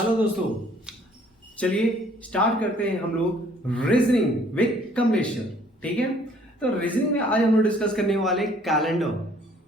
Hello दोस्तों, चलिए start करते हैं हम लोग रीजनिंग विद कमलेश्वर। ठीक है, तो रीजनिंग में आज हम लोग डिस्कस करने वाले कैलेंडर।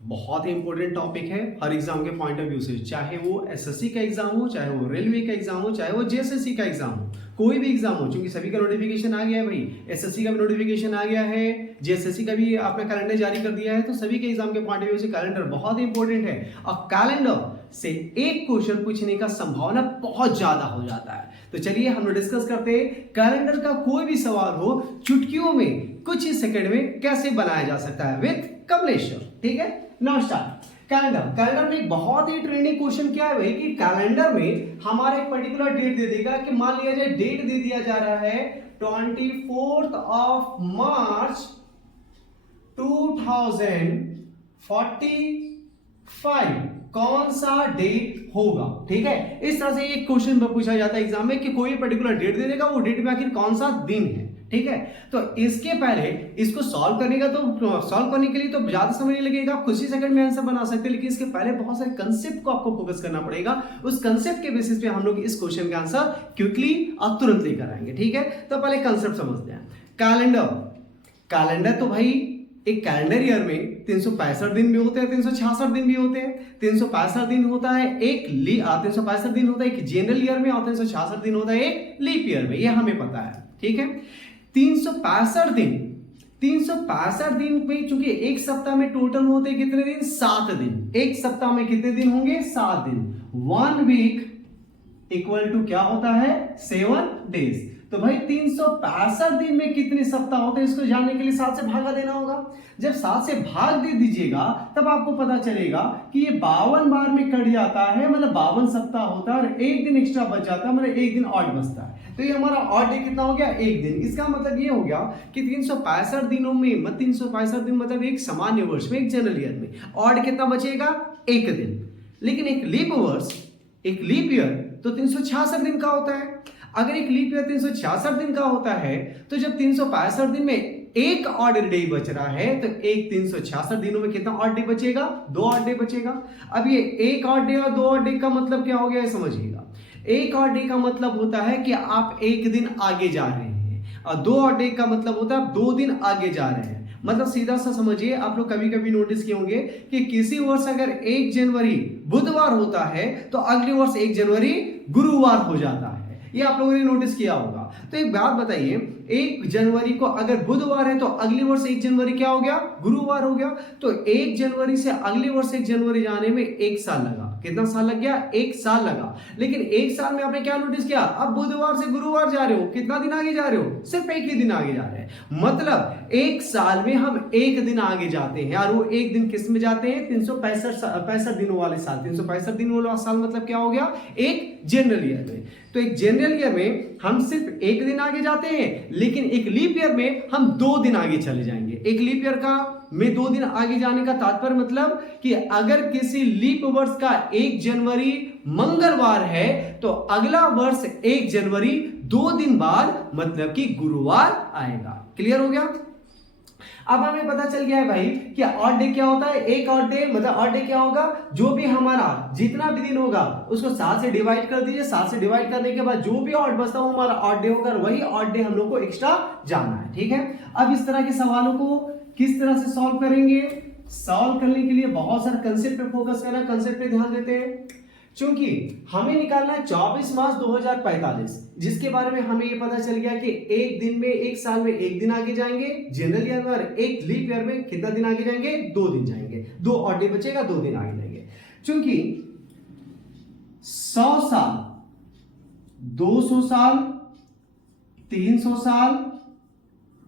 बहुत ही इंपॉर्टेंट टॉपिक है हर एग्जाम के पॉइंट ऑफ व्यू से, चाहे वो एसएससी का एग्जाम हो, चाहे वो रेलवे का एग्जाम हो, चाहे वो जेएसएससी का एग्जाम हो, कोई भी एग्जाम हो। क्योंकि सभी का नोटिफिकेशन आ गया है भाई, एसएससी का भी नोटिफिकेशन आ गया है, जेएसएससी का भी आपने कैलेंडर जारी कर दिया है, तो सभी के एग्जाम के पॉइंट ऑफ व्यू से कैलेंडर बहुत ही इंपॉर्टेंट है। और कैलेंडर से एक क्वेश्चन पूछने का संभावना बहुत ज्यादा हो जाता है। तो चलिए हम लोग डिस्कस करते हैं कैलेंडर का कोई भी सवाल हो चुटकियों में कुछ ही सेकंड में कैसे बनाया जा सकता है विद कमलेश्वर। ठीक है, नाउ स्टार्ट। कैलेंडर में एक बहुत ही ट्रेंडिंग क्वेश्चन क्या है भाई कि कैलेंडर में हमारा एक पर्टिकुलर डेट दे देगा कि मान लिया जाए डेट दे दिया जा रहा है 24 ऑफ मार्च 2045, कौन सा डेट होगा। ठीक है, इस तरह से एक क्वेश्चन पूछा जाता है एग्जाम में कि कोई पर्टिकुलर डेट दे देगा, वो डेट में आखिर कौन सा दिन है। ठीक है, तो इसके पहले इसको सॉल्व करने के लिए तो ज्यादा समय नहीं लगेगा, आप कुछ ही सेकंड में आंसर बना सकते हैं, लेकिन इसके पहले बहुत सारे कंसेप्ट को आपको फोकस करना पड़ेगा। उस कंसेप्ट के बेसिस पे हम लोग इस क्वेश्चन का आंसर क्विकली और तुरंत लेकर आएंगे। ठीक है, तो पहले कंसेप्ट समझते हैं। कैलेंडर तो भाई एक कैलेंडर ईयर में 365 दिन भी होते हैं, 366 दिन भी होते हैं। 365 दिन होता है 365 दिन होता है एक जनरल ईयर में, और 366 दिन होता है एक लीप ईयर में, ये हमें पता है। ठीक है, 365 दिन में चूंकि एक सप्ताह में टोटल होते हैं कितने दिन, 7 दिन। एक सप्ताह में कितने दिन होंगे, 7 दिन। 1 वीक इक्वल टू क्या होता है, 7 डेज। तो भाई 365 दिन में कितने सप्ताह होते हैं, इसको जानने के लिए 7 से भागा देना होगा। जब 7 से भाग दे दीजिएगा तब आपको पता चलेगा कि ये 52 बार में कट जाता है, मतलब 52 सप्ताह होता है, और एक दिन एक्स्ट्रा बच जाता है, मतलब एक दिन ऑड बचता है। तो ये हमारा ऑड डे कितना हो गया, एक दिन। इसका मतलब ये हो गया कि 365 दिनों में 365 दिन मतलब एक सामान्य वर्ष में, एक जनरल ईयर में ऑड कितना बचेगा, एक दिन। लेकिन एक लीप ईयर तो 366 दिन का होता है। अगर एक लीप ईयर 366 दिन का होता है तो जब 365 दिन में एक ऑड डे बच रहा है तो एक 366 दिनों में कितना ऑड डे बचेगा, 2 ऑड डे बचेगा। अब ये एक ऑड डे और 2 ऑड डे का मतलब क्या हो गया समझिएगा। एक ऑड डे का मतलब होता है कि आप एक दिन आगे जा रहे हैं, और 2 ऑड डे का मतलब होता है आप 2 दिन आगे जा रहे हैं। मतलब सीधा सा समझिए, आप लोग कभी कभी नोटिस किए होंगे कि किसी वर्ष अगर 1 जनवरी बुधवार होता है तो अगले वर्ष 1 जनवरी गुरुवार हो जाता है। ये आप लोगों ने नोटिस किया होगा। तो एक बात बताइए, 1 जनवरी को अगर बुधवार है तो अगले वर्ष 1 जनवरी क्या हो गया, गुरुवार हो गया। तो 1 जनवरी से अगले वर्ष 1 जनवरी जाने में 1 साल लगा। कितना साल लग गया, 1 साल लगा। लेकिन 1 साल में आपने क्या नोटिस किया, अब बुधवार से गुरुवार जा रहे हो, कितना दिन आगे जा रहे हो, सिर्फ एक ही दिन आगे जा रहे हैं। मतलब 1 साल में हम 1 दिन आगे जाते हैं, और वो 1 दिन किस में जाते हैं, 365 दिनों वाले साल। 365 दिनों वाला साल मतलब क्या हो गया, एक जनरल ईयर में। तो एक जनरल ईयर में हम सिर्फ 1 दिन आगे जाते हैं, लेकिन एक लीप ईयर में हम 2 दिन आगे चले जाएंगे। एक लीप ईयर का में 2 दिन आगे जाने का तात्पर्य मतलब कि अगर किसी लीप वर्ष का 1 जनवरी मंगलवार है तो अगला वर्ष 1 जनवरी 2 दिन बाद मतलब कि गुरुवार आएगा। क्लियर हो गया। अब हमें पता चल गया है भाई कि ऑड डे क्या होता है। एक ऑड डे मतलब ऑड डे क्या होगा, जो भी हमारा जितना भी दिन होगा उसको 7 से डिवाइड कर दीजिए। 7 से डिवाइड करने के बाद जो भी ऑड बचता हो हमारा ऑड डे होगा, वही ऑड डे हम लोग को एक्स्ट्रा जानना है। ठीक है, अब इस तरह के सवालों को किस तरह से सॉल्व करेंगे, सॉल्व करने के लिए बहुत सारे कंसेप्ट पे फोकस करना, कंसेप्ट पे ध्यान देते हैं। चूंकि हमें निकालना है 24 मार्च 2045, जिसके बारे में हमें ये पता चल गया कि एक दिन में, एक साल में 1 दिन आगे जाएंगे जनरल ईयर में, और एक लीप ईयर में कितना दिन आगे जाएंगे, 2 दिन जाएंगे। 2 ऑड डे बचेगा, 2 दिन आगे जाएंगे। चूंकि 100 साल, 200 साल, 300 साल,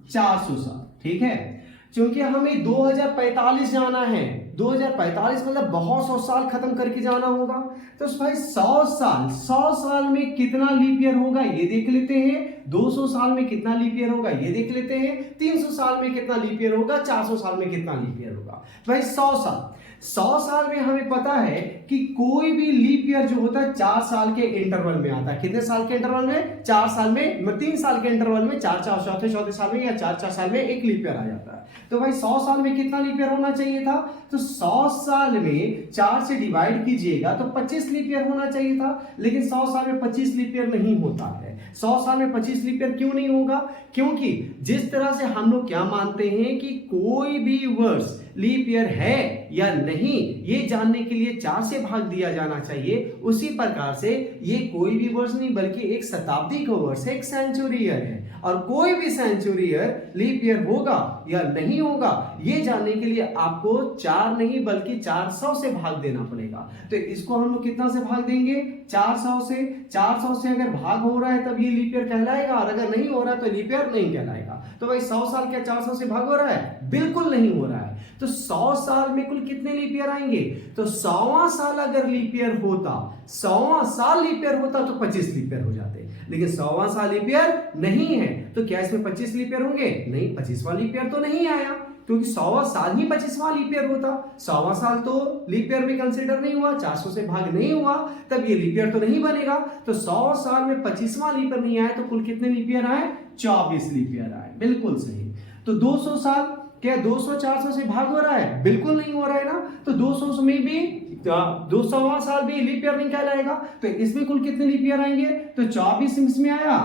400 साल, ठीक है। क्योंकि हमें 2045 जाना है, 2045 मतलब बहुत 100 साल खत्म करके जाना होगा। तो भाई 100 साल में कितना लीप ईयर होगा ये देख लेते हैं। 200 साल में कितना लीप ईयर होगा ये देख लेते हैं। 300 साल में कितना लीप ईयर होगा, 400 साल में कितना लीप ईयर होगा। भाई 100 साल 100 साल में हमें पता है कि कोई भी लीप ईयर जो होता है 4 साल के इंटरवल में आता है। कितने साल के इंटरवल में? 4 साल में, 3 साल के इंटरवल में, 4 चौथे साल में या 4 साल में एक लीप ईयर आ जाता है। तो भाई 100 साल में कितना लीप ईयर होना चाहिए था? तो 100 साल में 4 से डिवाइड कीजिएगा तो 25 लीप ईयर होना चाहिए था, लेकिन 100 साल में 25 लीप ईयर नहीं होता है। 100 साल में 25 लीप ईयर क्यों नहीं होगा? क्योंकि जिस तरह से हम लोग क्या मानते हैं कि कोई भी वर्ष लीप ईयर है या नहीं ये जानने के लिए 4 से भाग दिया जाना चाहिए, उसी प्रकार से ये कोई भी वर्ष नहीं बल्कि एक शताब्दी का वर्ष है, एक सेंचुरी ईयर है। और कोई भी सेंचुरी ईयर लीप ईयर होगा या नहीं होगा ये जानने के लिए आपको 4 नहीं बल्कि 400 से भाग देना पड़ेगा। तो इसको हम लोग कितना से भाग देंगे? 400 से। 400 से अगर भाग हो रहा है तब ये लीप ईयर कहलाएगा, और अगर नहीं हो रहा है तो लीप ईयर नहीं कहलाएगा। तो भाई 100 साल क्या 400 से भाग हो रहा है? बिल्कुल नहीं हो रहा है। तो 100 साल में कुल कितने लीप ईयर आएंगे? तो 100वां साल अगर लीप ईयर होता, 100वां साल लीप ईयर होता तो 25 लीप ईयर हो जाते, लेकिन 100वां साल लीप ईयर नहीं है। तो क्या इसमें 25 लीप ईयर होंगे? नहीं, 25वां लीप ईयर तो नहीं आया, क्योंकि 100वां साल ही 25वां लीप ईयर होता। 100वां साल तो लीप ईयर में कंसीडर नहीं हुआ, 400 से भाग नहीं हुआ, तब ये लीप ईयर तो नहीं बनेगा। तो 100 साल में 25वां लीप ईयर नहीं आया तो कुल कितने लीप ईयर आए? 24 लीप ईयर आए। बिल्कुल सही। तो 200 साल क्या 200 400 से भाग हो रहा है? बिल्कुल नहीं हो रहा है ना। तो 200 में भी 200वां साल भी लीप ईयर नहीं कहलाएगा। तो इसमें कुल कितने लीप ईयर आएंगे? तो 24 इसमें आया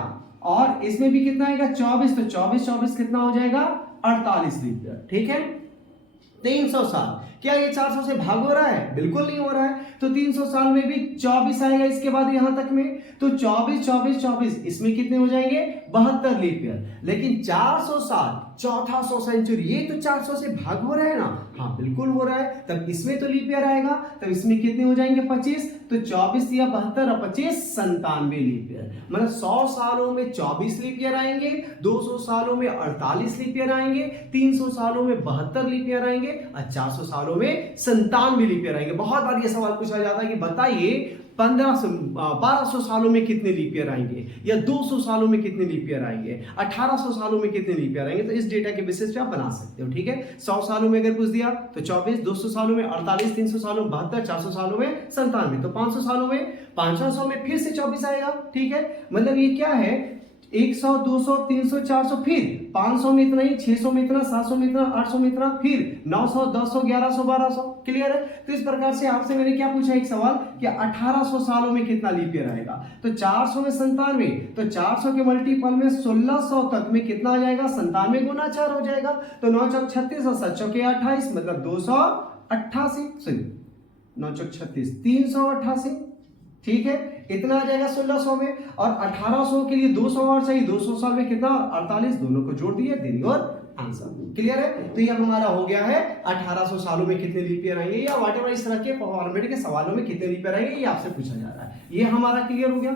और इसमें भी कितना आएगा? 24। तो 24 कितना हो जाएगा? 48 लीप ईयर। ठीक है। 300 साल क्या ये 400 से भाग हो रहा है? बिल्कुल नहीं हो रहा है। तो 300 साल में भी 24 आएगा इसके बाद यहां तक में। तो 24 इसमें कितने हो जाएंगे? 72 लीप ईयर। लेकिन 400 साल चौथा 100 सेंचुरी ये तो 400 से भाग हो रहा है ना? हाँ बिल्कुल हो रहा है। तब इसमें तो लीप ईयर आएगा, तब इसमें कितने हो जाएंगे? 25। तो 24 या 72 और 25 97 लीप ईयर। मतलब 100 सालों में 24 लीप ईयर आएंगे, 200 सालों में 48 लीप ईयर आएंगे, 300 सालों में 72 लीप ईयर आएंगे और 400 सालों में 97 लीप ईयर आएंगे। बहुत बार ये सवाल पूछा जाता है कि बताइए 1200 सालों में कितने लीप ईयर आएंगे, या 200 सालों में कितने लीप ईयर आएंगे, 1800 सालों में कितने लीप ईयर आएंगे। तो इस डेटा के बेसिस पे आप बना सकते हो। ठीक है। 100 सालों में अगर पूछ दिया तो 24, 200 सालों में 48, 300 सालों में 72, 400 सालों में 97। तो 500 सालों में 500 में फिर से 24 आएगा। ठीक है। मतलब ये क्या है? 100, 200, 300, 400, फिर 500 में इतना ही, 600 में इतना, 700 में इतना, 800 में इतना, फिर 900, 1000, 1100, 1200। क्लियर है। तो इस प्रकार से आपसे मैंने क्या पूछा एक सवाल कि 1800 सालों में कितना लीप ईयर आएगा। तो 400 में 97, तो 400 के मल्टीपल में 1600 तक में कितना आ जाएगा? 97 गुना 4 हो जाएगा। तो 9 चौक 36 और 7 चौके 28 मतलब 288, 9 चौक 36 388। ठीक है। इतना आ जाएगा 1600 में। और 1800 के लिए 200 और चाहिए। 200 साल में कितना? 48। दोनों को जोड़ दिया, देन योर आंसर। क्लियर है। तो ये हमारा हो गया है 1800 सालों में कितने लीप ईयर आएंगे, या व्हाटएवर इस तरह के फॉर्मेट के सवालों में कितने लीप ईयर आएंगे ये आपसे पूछा जा रहा है। ये हमारा क्लियर हो गया।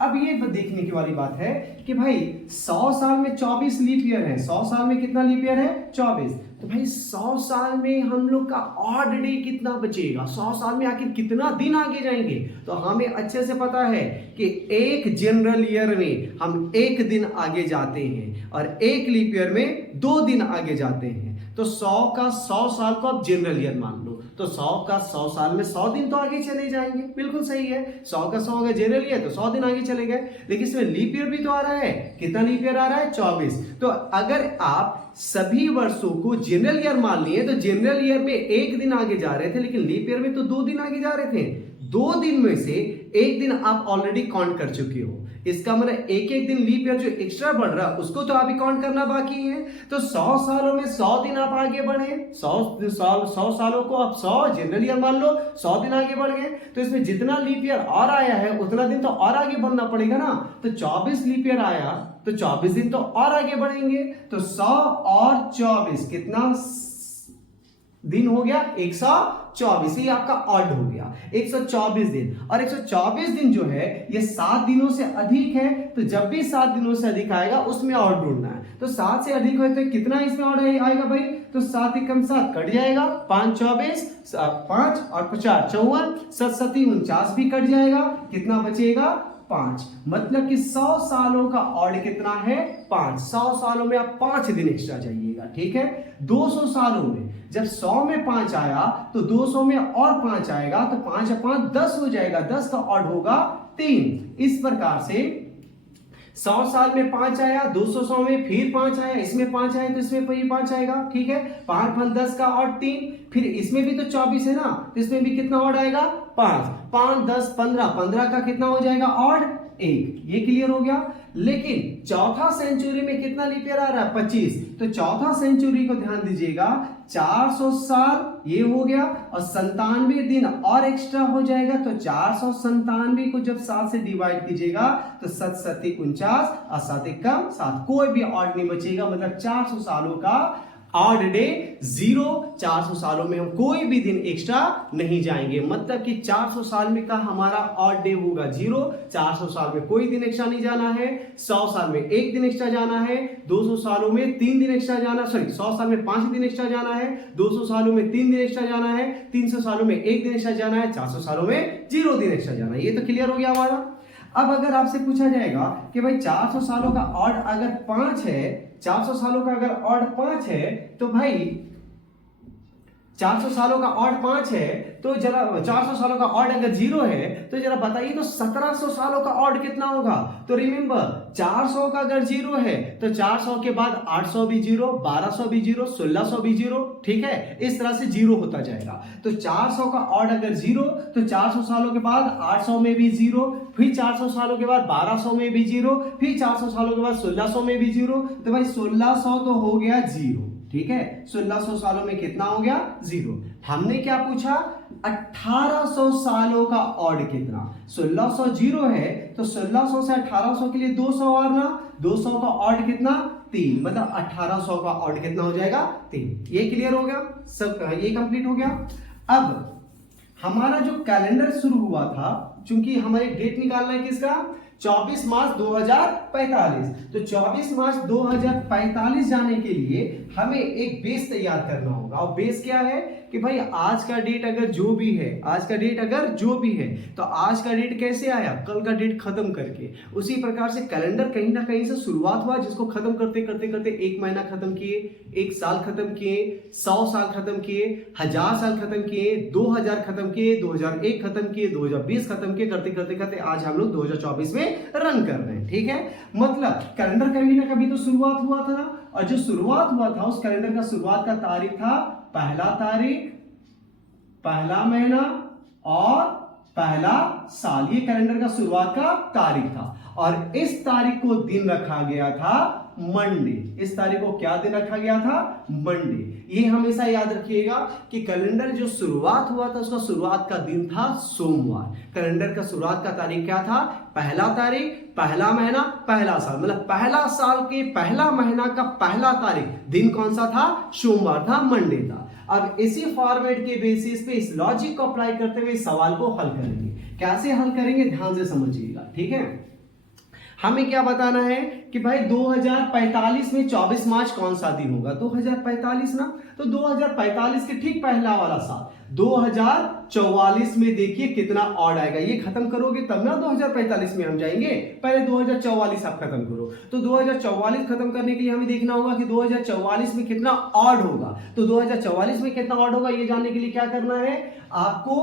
अब ये देखने की वाली बात है कि भाई 100 साल में 24 लीप ईयर है। 100 साल में कितना लीप ईयर है? 24। तो भाई 100 साल में हम लोग का ऑड डे कितना बचेगा? 100 साल में आखिर कितना दिन आगे जाएंगे? तो हमें अच्छे से पता है कि एक जनरल ईयर में हम 1 दिन आगे जाते हैं और एक लीप ईयर में 2 दिन आगे जाते हैं। तो 100 का 100 साल को आप जनरल ईयर मान लो, तो 100 का 100 साल में 100 दिन तो आगे चले जाएंगे। बिल्कुल सही है। 100 का 100 अगर जनरल ईयर तो 100 दिन आगे चले गए। लेकिन इसमें लीप ईयर भी तो आ रहा है। कितना लीप ईयर आ रहा है? 24। तो अगर आप सभी वर्षों को जनरल ईयर मान लिए तो जनरल ईयर में 1 दिन आगे जा रहे थे, लेकिन लीप ईयर में तो 2 दिन आगे जा रहे थे। 2 दिन में से 1 दिन आप ऑलरेडी काउंट कर चुके हो। इसका मतलब एक दिन लीप ईयर जो एक्स्ट्रा बढ़ रहा है उसको तो अभी काउंट करना बाकी है। तो 100 सालों में 100 दिन आप आगे बढ़े। 100 सालों को आप 100 जनरल ईयर मान लो, 100 दिन आगे बढ़ गए। तो इसमें जितना लीप ईयर और आया है उतना दिन तो और आगे बढ़ना पड़ेगा ना। तो 24 लीप ईयर आया तो 24 दिन तो और आगे बढ़ेंगे। तो 100 और 24 कितना दिन हो गया? 124। ये आपका ऑड हो गया 124 दिन। और 124 दिन जो है ये 7 दिनों से अधिक है। तो जब भी 7 दिनों से अधिक आएगा उसमें ऑड ढूंढना है। तो 7 से अधिक हो तो कितना इसमें ऑड आएगा भाई? तो 7 एकम 7 कट जाएगा, 5 24, 5 और 4 54, 7 7 49 भी कट जाएगा। कितना बचेगा? 5, मतलब कि 100 सालों का ऑड कितना है 5। 100 सालों में आप 5 दिन एक्स्ट्रा जाइएगा, ठीक है। 200 सालों में जब 100 में 5 आया तो 200 में और 5 आएगा, तो 5 या 5 10 हो जाएगा, 10 का ऑड होगा 3। इस प्रकार से 100 साल में 5 आया, 200 में फिर 5 आया, इसमें 5 आया तो इसमें फिर 5 आएगा, ठीक है। 5 5 10 का ऑड 3, फिर इसमें भी तो 24 है ना, तो इसमें भी कितना ऑड आएगा 5। 5 10 15, 15 का कितना हो जाएगा ऑड 1। ये क्लियर हो गया। लेकिन चौथा सेंचुरी में कितना लीप ईयर आ रहा है 25, तो चौथा सेंचुरी को ध्यान दीजिएगा, 400 साल ये हो गया और 97 दिन और एक्स्ट्रा हो जाएगा, तो 497 को जब 7 से डिवाइड कीजिएगा तो 7 7 49 और 7 कम 7, कोई भी ऑड नहीं बचेगा, मतलब 400 सालों का ऑड डे 0। 400 सालों में हम कोई भी दिन एक्स्ट्रा नहीं जाएंगे, मतलब कि 400 साल में का हमारा ऑड डे होगा 0। 400 साल में कोई दिन एक्स्ट्रा नहीं जाना है, 100 साल में 1 दिन एक्स्ट्रा जाना है, 200 सालों में 3 दिन एक्स्ट्रा जाना, सॉरी 100 साल में 5 दिन एक्स्ट्रा जाना है, 200 सालों में 3 दिन एक्स्ट्रा जाना है, 300 सालों में 1 दिन एक्स्ट्रा जाना है, 400 सालों में 0 दिन एक्स्ट्रा जाना है। ये तो क्लियर हो गया हमारा। अब अगर आपसे पूछा जाएगा कि भाई 400 सालों का ऑड अगर 5 है, 400 सालों का अगर ऑड 5 है, तो भाई 400 सालों का ऑड 5 है, तो जरा 400 सालों का ऑड अगर 0 है तो जरा बताइए तो 1700 सालों का ऑड कितना होगा। तो रिमेंबर 400 का अगर 0 है तो 400 के बाद 800 भी 0, 1200 भी 0, 1600 भी 0, ठीक है, इस तरह से 0 होता जाएगा। तो 400 का ऑड अगर 0 तो 400 सालों के बाद 800 में भी 0, फिर 400 सालों के बाद 1200 में भी 0, फिर 400 सालों के बाद 1600 में भी 0, तो भाई 1600 तो हो गया 0, ठीक है। 1600 सालों में कितना हो गया 0। हमने क्या पूछा 1800 सालों का ऑड कितना। 1600 0 है तो 1600 से 1800 के लिए 200 और ना, 200 का ऑड कितना 3, मतलब 1800 का ऑड कितना हो जाएगा 3। ये क्लियर हो गया, सब ये कंप्लीट हो गया। अब हमारा जो कैलेंडर शुरू हुआ था, चूंकि हमारे डेट निकालना है किसका 24 मार्च 2045, तो 24 मार्च 2045 जाने के लिए हमें एक बेस तैयार करना होगा। और बेस क्या है कि भाई आज का डेट अगर जो भी है, आज का डेट अगर जो भी है, तो आज का डेट कैसे आया कल का डेट खत्म करके, उसी प्रकार से कैलेंडर कहीं ना कहीं से शुरुआत हुआ, जिसको खत्म करते करते करते 1 महीना खत्म किए, 1 साल खत्म किए, 100 साल खत्म किए, 1000 साल खत्म किए, 2000 खत्म किए, 2001 खत्म किए, 2020 खत्म किए, करते करते करते आज हम लोग 2024 में रन कर रहे हैं, ठीक है। मतलब कैलेंडर कभी ना कभी तो शुरुआत हुआ था ना, और जो शुरुआत हुआ था उस कैलेंडर का शुरुआत का तारीख था पहला तारीख, पहला महीना और पहला साल। ये कैलेंडर का शुरुआत का तारीख था, और इस तारीख को दिन रखा गया था मंडे। इस तारीख को क्या दिन रखा गया था मंडे। ये हमेशा याद रखिएगा कि कैलेंडर जो शुरुआत हुआ था उसका शुरुआत का दिन था सोमवार। कैलेंडर का शुरुआत का तारीख क्या था पहला तारीख, पहला महीना, पहला साल, मतलब पहला साल के पहला महीना का पहला तारीख दिन कौन सा था सोमवार था, मंडे था। अब इसी फॉर्मेट के बेसिस पे इस लॉजिक को अप्लाई करते हुए इस सवाल को हल करेंगे। कैसे हल करेंगे ध्यान से समझिएगा, ठीक है। हमें क्या बताना है कि भाई 2045 में 24 मार्च कौन सा दिन होगा, 2045 ना, तो 2045 के ठीक पहला वाला साल 2044 में देखिए कितना ऑड आएगा। ये खत्म करोगे तब ना 2045 में हम जाएंगे, पहले 2044 आप खत्म करो। तो 2044 खत्म करने के लिए हमें देखना होगा कि 2044 में कितना ऑड होगा। तो 2044 में कितना ऑड होगा ये जानने के लिए क्या करना है, आपको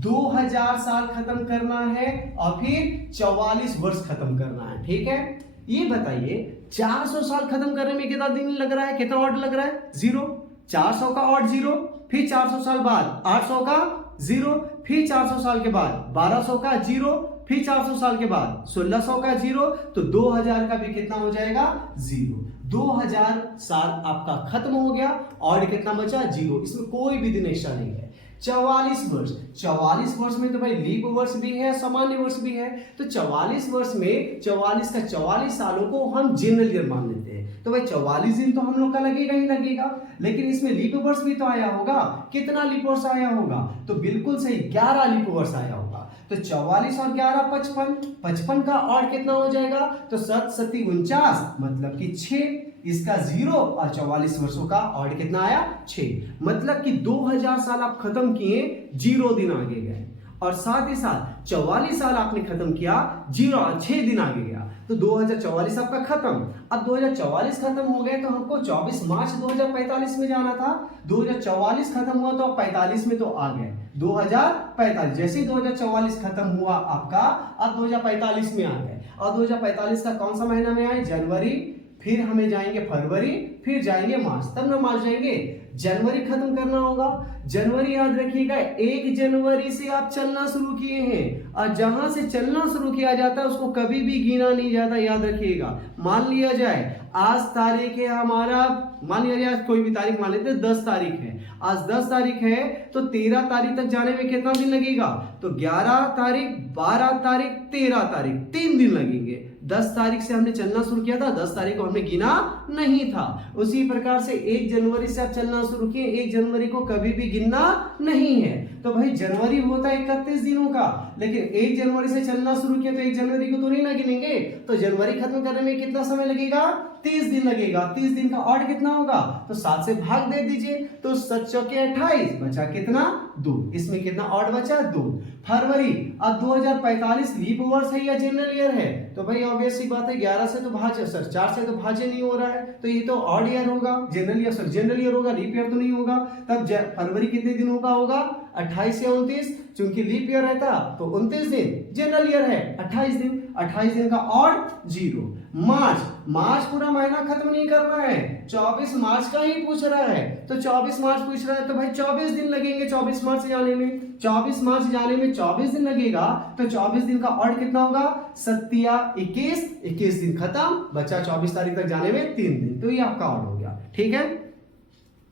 2000 साल खत्म करना है और फिर 44 वर्ष खत्म करना है, ठीक है। ये बताइए 400 साल खत्म करने में कितना दिन लग रहा है, कितना ऑड लग रहा है 0। 400 का ऑड 0, फिर 400 साल बाद 800 का 0, फिर 400 साल के बाद 1200 का 0, फिर 400 साल के बाद 1600 का 0, तो 2000 का भी कितना हो जाएगा 0। 2000 साल आपका खत्म हो गया, ऑड कितना बचा 0, इसमें कोई भी दिन एक्स्ट्रा नहीं है। 44 वर्ष, 44 वर्ष में तो भाई लीप वर्ष भी है, सामान्य वर्ष भी है। तो 44 वर्ष में 44 का 44 सालों को हम जनरल ईयर मान लेते हैं। तो भाई 44 दिन तो हम लोग का लगेगा ही लगेगा, लेकिन इसमें लीप वर्ष भी तो आया होगा। कितना लीप वर्ष आया होगा, तो बिल्कुल सही 11 लीप वर्ष आया होगा। तो 44 और 11 55, 55 का और कितना हो जाएगा, तो 7 7 49, मतलब कि 6। इसका 0 और 44 वर्षों का और कितना आया 6, मतलब कि 2000 साल आप खत्म किए 0 दिन आगे गए। और साथ ही साथ 44 साल आपने खत्म किया, 6 दिन आगे गया, तो 2044 आपका खत्म। अब 2044 खत्म हो गए तो हमको 24 मार्च 2045 में जाना था। 2044 खत्म हुआ तो आप 45 में तो आ गए, 2045 जैसे ही 2044 खत्म हुआ आपका, अब 2045 में आ गए। और 2045 का कौन सा महीना में आए? जनवरी, फिर हमें जाएंगे फरवरी, फिर जाएंगे मार्च, तब ना मार्च जाएंगे। जनवरी खत्म करना होगा। जनवरी याद रखिएगा, 1 जनवरी से आप चलना शुरू किए हैं, और जहां से चलना शुरू किया जाता है उसको कभी भी गिना नहीं जाता, याद रखिएगा। मान लिया जाए आज तारीख है हमारा, मान लिया जाए कोई भी तारीख मान लेते हैं, 10 तारीख है, आज 10 तारीख है, तो 13 तारीख तक जाने में कितना दिन लगेगा? तो 11 तारीख, 12 तारीख, 13 तारीख, 3 दिन लगेंगे। 10 तारीख से हमने चलना शुरू किया था, 10 तारीख को हमने गिना नहीं था। उसी प्रकार से 1 जनवरी से आप चलना शुरू किए, 1 जनवरी को कभी भी गिनना नहीं है। तो भाई जनवरी होता है 31 दिनों का, लेकिन 1 जनवरी से चलना शुरू किया तो 1 जनवरी को तो नहीं ना गिनेंगे, तो जनवरी खत्म करने में कितना समय लगेगा? 30 दिन लगेगा। 30 दिन का ऑड कितना होगा? तो 7 से भाग दे दीजिए, तो 7 चौके 28, बचा कितना? 2। इसमें कितना ऑड बचा? 2। फरवरी, अब 2045 लीप वर्ष है या जनरल ईयर है? तो भाई ऑब्वियस सी बात है, 11 से तो भाज्य, सर 4 से तो भाज्य नहीं हो रहा है, तो ये तो ऑड ईयर होगा, general year, sir general year होगा, लीप ईयर तो नहीं होगा। तब फरवरी कितने दिनों का होगा? 28 या 29, चूंकि लीप ईयर रहता तो 29 दिन, जनरल ईयर है 28 दिन, 28 दिन का ऑड 0। मार्च पूरा महीना खत्म नहीं करना है, 24 मार्च का ही पूछ रहा है, तो 24 मार्च पूछ रहा है, तो भाई 24 दिन लगेंगे 24 मार्च जाने में, 24 मार्च जाने में 24 दिन लगेगा, तो 24 दिन का ऑड कितना होगा? 7 या 21, 21 दिन खत्म, बचा 24 तारीख तक जाने में 3 दिन, तो ये आपका ऑड हो गया। ठीक है,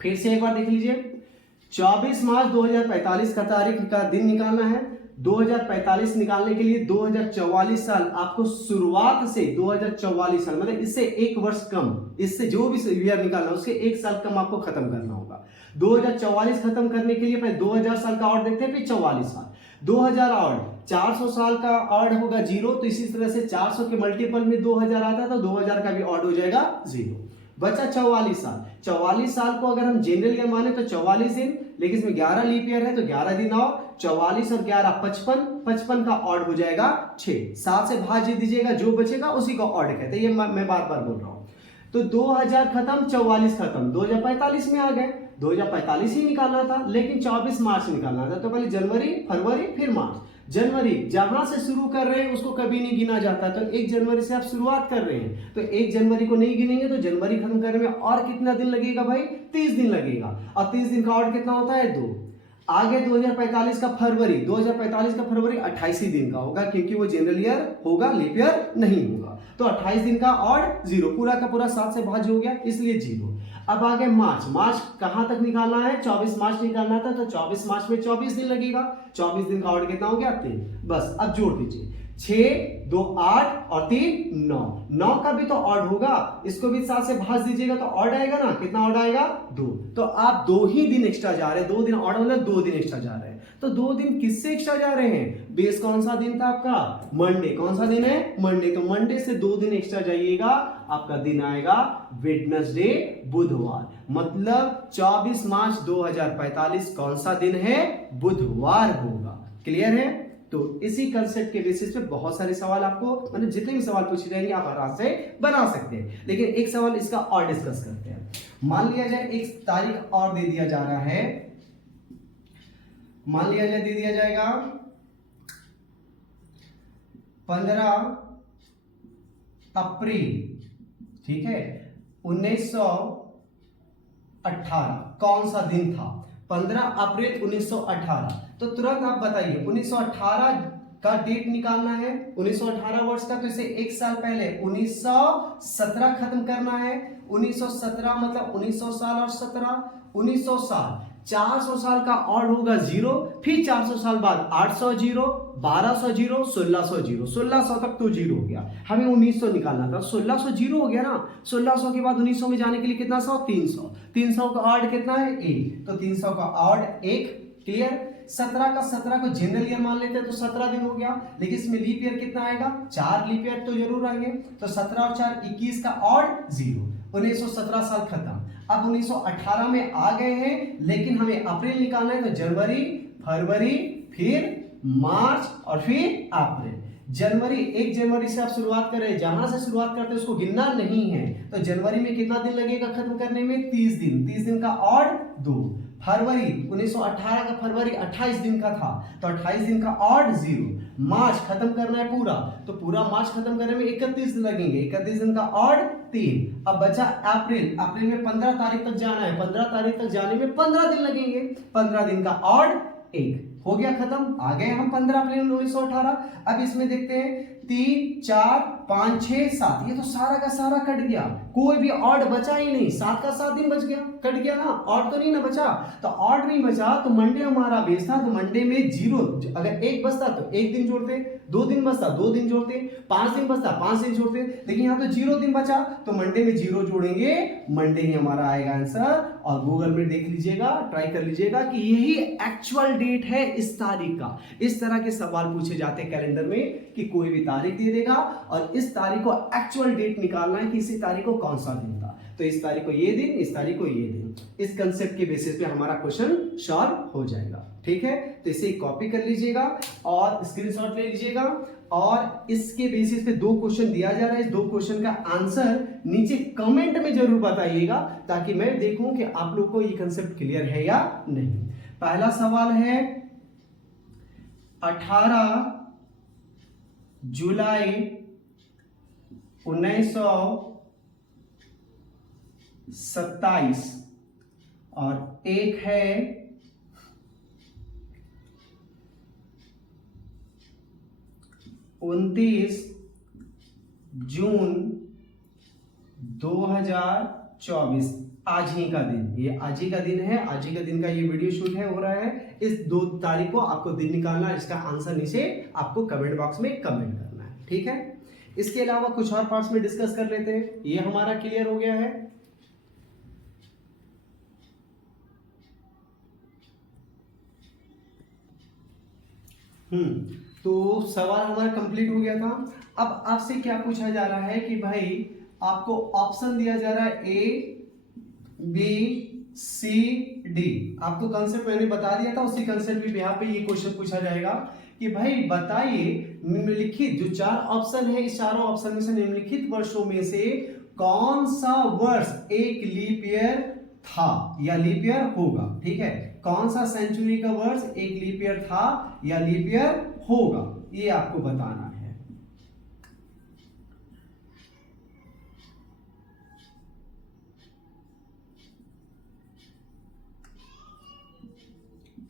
फिर से एक बार देख लीजिए, 24 मार्च 2045 का तारीख का दिन निकालना है। 2045 निकालने के लिए 2044 साल आपको शुरुआत से 2044 साल मतलब इससे 1 वर्ष कम, इससे जो भी ईयर निकालना उसके 1 साल कम आपको खत्म करना होगा। 2044 खत्म करने के लिए पहले 2000 साल का ऑड देखते हैं, फिर 44 साल, 2000 ऑड, 400 साल का ऑड होगा 0, तो इसी तरह से 400 के मल्टीपल में 2000 आता है, तो 2000 का भी ऑड हो जाएगा 0। बचा 44 साल। 44 साल को अगर हम जनरल ईयर माने तो 44 दिन, लेकिन इसमें 11 लीप ईयर है तो 11 दिन और 44 और 11 55, 55 का ऑड हो जाएगा 6। 7 से भाज्य दीजिएगा, जो बचेगा उसी को ऑड कहते हैं, ये मैं बार बार बोल रहा हूं। तो 2000 खत्म, 44 खत्म, 2045 में आ गए। 2045 ही निकालना था, लेकिन 24 मार्च निकालना था, तो पहले जनवरी, फरवरी, फिर मार्च। जनवरी जहां से शुरू कर रहे हैं उसको कभी नहीं गिना जाता, तो 1 जनवरी से आप शुरुआत कर रहे हैं, तो 1 जनवरी को नहीं गिनेंगे, तो जनवरी खत्म करने में और कितना दिन लगेगा भाई? 30 दिन लगेगा, और 30 दिन का ऑड कितना होता है? 2। आगे 2045 का फरवरी, 2045 का फरवरी 28 ही दिन का होगा, क्योंकि वो जनरल ईयर होगा, लीप ईयर नहीं होगा, तो 28 दिन का ऑड 0, पूरा का पूरा 7 से भाज्य हो गया, इसलिए 0। अब आगे मार्च कहां तक निकालना है? 24 मार्च निकालना था, तो 24 मार्च में 24 दिन लगेगा, 24 दिन का ऑड कितना हो गया? 3। बस अब जोड़ दीजिए, 6, 2, 8 और 3, 9, 9 का भी तो ऑड होगा, इसको भी 7 से भाग दीजिएगा तो ऑड आएगा ना, कितना ऑड आएगा? 2। तो आप 2 ही दिन एक्स्ट्रा जा रहे हैं, 2 दिन ऑड मतलब 2 दिन एक्स्ट्रा जा रहे हैं, तो 2 दिन किससे एक्स्ट्रा जा रहे हैं? बेस कौन सा दिन था आपका? मंडे। कौन सा दिन है? मंडे, तो मंडे से 2 दिन एक्स्ट्रा जाइएगा, आपका दिन आएगा वेडनेसडे, बुधवार, मतलब 24 मार्च 2045 कौन सा दिन है? बुधवार होगा। क्लियर है? तो इसी कंसेप्ट के बेसिस पे बहुत सारे सवाल आपको, मतलब जितने भी सवाल पूछे जाएंगे आप आराम से बना सकते हैं, लेकिन एक सवाल इसका और डिस्कस करते हैं। मान लिया जाए एक तारीख और दे दिया जा रहा है, मान लिया जाए दे दिया जाएगा 15 अप्रैल, ठीक है, 1918 कौन सा दिन था? 15 अप्रैल 1918। तो तुरंत आप बताइए 1918 का डेट निकालना है, 1918 वर्ष का, तो इसे 1 साल पहले 1917 खत्म करना है। 1917 मतलब 1900 साल और 17, 1900 साल, 400 साल का ऑड होगा 0, फिर 400 साल बाद 800 0, 1200 0, 1600 0, 1600 तक तो 0 हो गया, हमें 1900 निकालना था, 1600 0 हो गया ना, 1600 के बाद 1900 में जाने के लिए कितना 100? 300, 300 का ऑड कितना है? 1, तो 300 का ऑड 1। क्लियर? 17 का 17 को जनरल ईयर मान लेते हैं तो 17 दिन हो गया, लेकिन इसमें लीप ईयर कितना आएगा? 4 लीप ईयर तो जरूर आएंगे, तो 17 और 4 21 का ऑड 0, 1917 साल खत्म। अब 1918 में आ गए हैं, लेकिन हमें अप्रैल निकालना है, तो जनवरी, फरवरी, फिर मार्च और फिर अप्रैल। जनवरी, 1 जनवरी से आप शुरुआत कर रहे हैं, जहां से शुरुआत करते हैं उसको गिनना नहीं है, तो जनवरी में कितना दिन लगेगा खत्म करने में? 30 दिन, 30 दिन का ऑड 2। फरवरी 1918 का फरवरी 28 दिन का था, तो 28 दिन का ऑड 0। मार्च खत्म करना है पूरा, तो पूरा मार्च खत्म करने में 31 दिन लगेंगे, 31 दिन का ऑड 3। अब बचा अप्रैल, अप्रैल में 15 तारीख तक जाना है, 15 तारीख तक जाने में 15 दिन लगेंगे, 15 दिन का ऑड 1। हो गया खत्म, आ गए हम 15 अप्रैल 1918। अब इसमें देखते हैं 3, 4, 5, 6, 7, ये तो सारा का सारा कट गया, कोई भी ऑड बचा ही नहीं, 7 का 7 दिन बच गया, कट गया ना, ऑड तो नहीं ना बचा। तो ऑड नहीं बचा तो मंडे हमारा बेस था, तो मंडे में 0, अगर 1 बचता तो 1 दिन जोड़ते, 2 दिन बचता 2 दिन जोड़ते, 5 दिन बचता 5 दिन जोड़ते, लेकिन यहाँ तो 0 दिन बचा, तो मंडे में 0 जोड़ेंगे, मंडे ही हमारा आएगा आंसर। और गूगल में देख लीजिएगा, ट्राई कर लीजिएगा कि यही एक्चुअल डेट है इस तारीख का। इस तरह के सवाल पूछे जाते हैं कैलेंडर में कि कोई भी तारीख दे देगा और इस तारीख को एक्चुअल डेट निकालना है कि इसी तारीख को कौन सा दिन था, तो इस तारीख को ये दिन, इस तारीख को ये दिन। इस कंसेप्ट के बेसिस पे हमारा क्वेश्चन सॉल्व हो जाएगा। ठीक है, तो इसे कॉपी कर लीजिएगा और स्क्रीनशॉट ले लीजिएगा, और इसके बेसिस पे 2 क्वेश्चन दिया जा रहा है, इस 2 क्वेश्चन का आंसर नीचे कमेंट में जरूर बताइएगा, ताकि मैं देखूं कि आप लोग को ये कंसेप्ट क्लियर है या नहीं। पहला सवाल है 18 जुलाई 1927 और एक है 29 जून 2024, आज ही का दिन, ये आज ही का दिन है, आज ही का दिन का ये वीडियो शूट है, हो रहा है। इस 2 तारीख को आपको दिन निकालना है, इसका आंसर नीचे आपको कमेंट बॉक्स में कमेंट करना है। ठीक है, इसके अलावा कुछ और पार्ट्स में डिस्कस कर लेते हैं। ये हमारा क्लियर हो गया है। तो सवाल हमारा कंप्लीट हो गया था। अब आपसे क्या पूछा जा रहा है कि भाई आपको ऑप्शन दिया जा रहा है A, B, C, D। आपको कंसेप्ट मैंने बता दिया था, उसी कंसेप्ट पे यहाँ पे ये क्वेश्चन पूछा जाएगा कि भाई बताइए निम्नलिखित जो 4 ऑप्शन है, इस चारों ऑप्शन में से निम्नलिखित वर्षों में से कौन सा वर्ष एक लीप ईयर था या लीप ईयर होगा। ठीक है, कौन सा सेंचुरी का वर्ष एक लीप ईयर था या लीप ईयर होगा, ये आपको बताना है।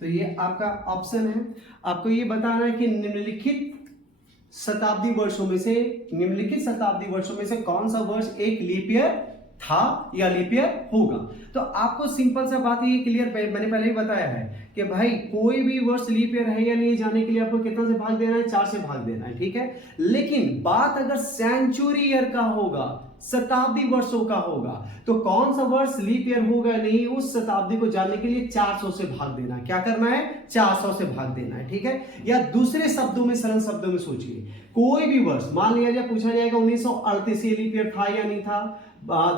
तो ये आपका ऑप्शन है, आपको ये बताना है कि निम्नलिखित शताब्दी वर्षों में से, निम्नलिखित शताब्दी वर्षों में से कौन सा वर्ष एक लीप ईयर था या लीप ईयर होगा। तो आपको सिंपल सा बात ये क्लियर, मैंने पहले ही बताया है कि भाई कोई भी वर्ष लीप ईयर है या नहीं जाने के लिए आपको कितना से भाग देना है, 4 से भाग देना है। ठीक है, लेकिन बात अगर सेंचुरी ईयर का होगा, शताब्दी वर्षों का होगा, तो कौन सा वर्ष लीप ईयर होगा नहीं, उस शताब्दी को जानने के लिए 400 से भाग देना है। क्या करना है, 400 से भाग देना है। ठीक है, या दूसरे शब्दों में, सरल शब्दों में सोचिए, कोई भी वर्ष मान लिया जाए, पूछा जाएगा 1938 ये लीप ईयर था या नहीं था,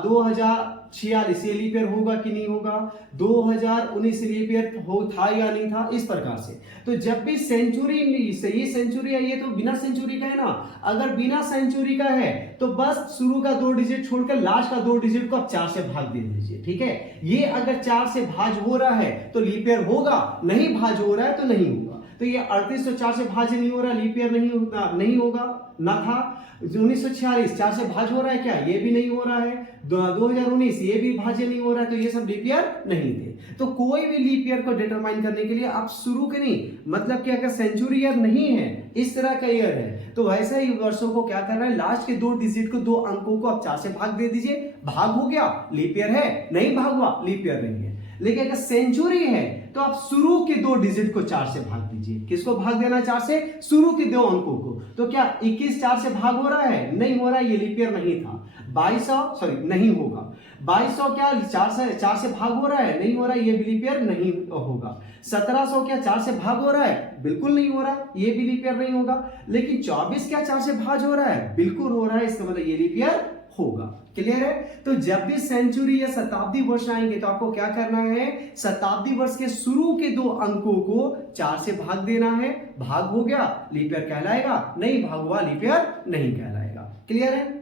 2046 ये लीप ईयर होगा कि नहीं होगा, 2019 लीप ईयर था या नहीं था, इस प्रकार से। तो जब भी सेंचुरी, ये सेंचुरी है, ये तो बिना सेंचुरी का है ना, अगर बिना सेंचुरी का है तो बस शुरू का 2 डिजिट छोड़कर लास्ट का 2 डिजिट को आप 4 से भाग दे दीजिए। ठीक है, ये अगर 4 से भाज हो रहा है तो लीप ईयर होगा, नहीं भाज हो रहा है तो नहीं होगा। तो ये 38 तो 4 से भाज नहीं हो रहा, लीप ईयर नहीं होगा, ना था। 1946 4 से भाज हो रहा है क्या, ये भी नहीं हो रहा है। 2019 ये भी भाज्य नहीं हो रहा है, तो ये सब लीप ईयर नहीं थे। तो कोई भी लीप ईयर को डिटरमाइन करने के लिए आप शुरू के नहीं, मतलब कि अगर सेंचुरी ईयर नहीं है, इस तरह का ईयर है, तो वैसे ही वर्षों को क्या कर रहा है, लास्ट के 2 डिजिट को, 2 अंकों को आप 4 से भाग दे दीजिए, भाग हो गया, लीप ईयर है, नहीं भाग हुआ, लीप ईयर नहीं है। लेकिन अगर सेंचुरी है तो आप शुरू के 2 डिजिट को 4 से भाग दीजिए। किसको भाग देना है 4 से, शुरू के 2 अंकों को। तो क्या 21 4 से भाग हो रहा है, नहीं हो रहा है, ये लीप ईयर नहीं था। 2200 नहीं होगा, 2200 क्या 4 से भाग हो रहा है, नहीं हो रहा है, ये भी लीप ईयर नहीं होगा। 1700 क्या 4 से भाग हो रहा है, बिल्कुल नहीं हो रहा है, ये भी लीप ईयर नहीं होगा। लेकिन 24 क्या 4 से भाग हो रहा है, बिल्कुल हो रहा है, इसका मतलब ये लीप ईयर होगा। क्लियर है? तो जब भी सेंचुरी या शताब्दी वर्ष आएंगे तो आपको क्या करना है, शताब्दी वर्ष के शुरू के 2 अंकों को 4 से भाग देना है। भाग हो गया, लीप ईयर कहलाएगा, नहीं भाग हुआ लीप ईयर नहीं कहलाएगा। क्लियर है?